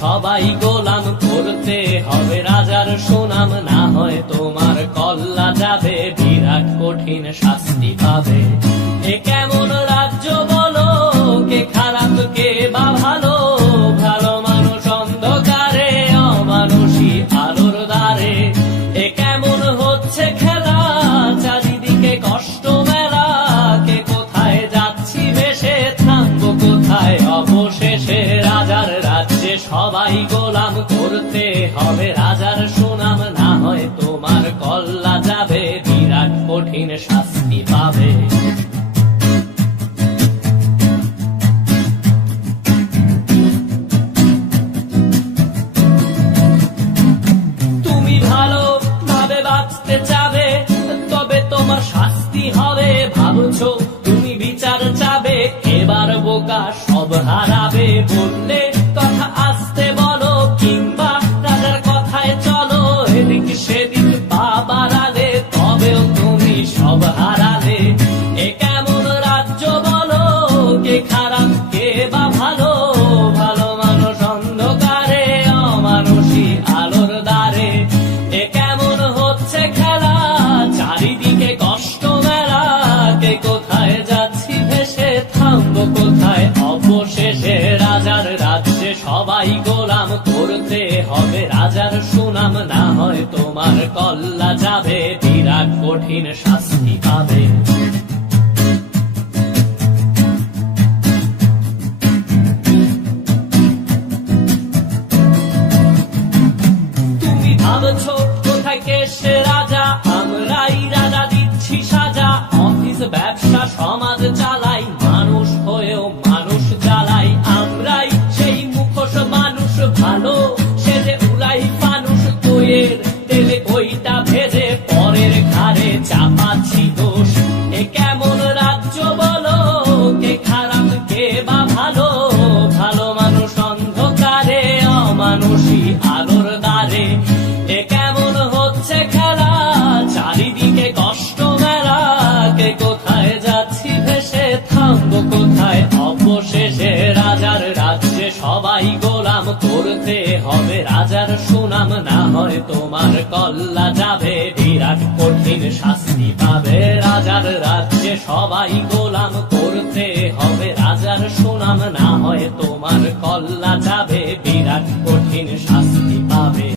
সবাই গোলাম, করতে হবে রাজার সুনাম, না হয় তোমার কল্লা যাবে, বিরাট কঠিন শাস্তি পাবে। এ কেমন রাজ্য বলো, কে খারাপ কে বা ভালো, ভালো মানুষ অন্ধকারে, অমানুষী আলোর দ্বারে। এ কেমন হচ্ছে খেলা, চারিদিকে কষ্ট মেলা, কে কোথায় যাচ্ছি ভেসে, থামবো কোথায় অবশেষে। রাজার রাজ্যে সবাই গোলাম, করতে হবে রাজার সুনাম, না হয় তোমার কল্লা যাবে, বিরাট কঠিন শাস্তি পাবে। তুমি ভালো ভাবে বাঁচতে চাবে, তবে তোমার শাস্তি হবে। ভাবছো তুমি বিচার চাবে, এবার বোকা সব হারাবে। বললে কথা আসতে বলো, কিংবা রাজার কথায় চলো, এদিক সেদিক পা বাড়ালে, তবেও তুমি সব হারালে। এ কেমন রাজ্য বলো, কে খারাপ কে বা ভালো, ভালো মানুষ অন্ধকারে, অমানুষী আলোর দ্বারে। এ কেমন হচ্ছে খেলা, চারিদিকে কষ্ট মেলা, কে কোথায় যাচ্ছি ভেসে, থামবো কোথায় অবশেষে। রাজার রাজ্যে সবাই গোলাম, করতে হবে রাজার সুনাম, না হয় তোমার কল্লা যাবে, বিরাট কঠিন শাস্তি পাবে। তুমি ভাবছো কোথায় কে সে রাজা, আমরাই রাজা দিচ্ছি সাজা। অফিস ব্যবসা সমাজ চালাই, মানুষ হয়েও মানুষ জ্বালাই। আমরাই সেই মুখোশ মানুষ ভালো, সেজে উলাই মানুষ দইয়ের তেলে বইটা ভেজে, পরের ঘাড়ে চাপাচ্ছি দোষ। এ কেমন রাজ্য বলো, কে খারাপ কে বা ভালো, ভালো মানুষ অন্ধকারে, অমানুষী আলোর দ্বারে। এ কেমন হচ্ছে খেলা, চারিদিকে কষ্ট মেলা, কে কোথায় যাচ্ছি ভেসে, থামবো কোথায় অবশেষে। রাজার রাজ্যে সবাই গোলাম, করতে হবে রাজার সুনাম, না হয় তোমার কল্লা যাবে, বিরাট কঠিন শাস্তি পাবে। রাজার রাজ্যে সবাই গোলাম, করতে হবে রাজার সুনাম, না হয় তোমার কল্লা যাবে, বিরাট কঠিন শাস্তি পাবে।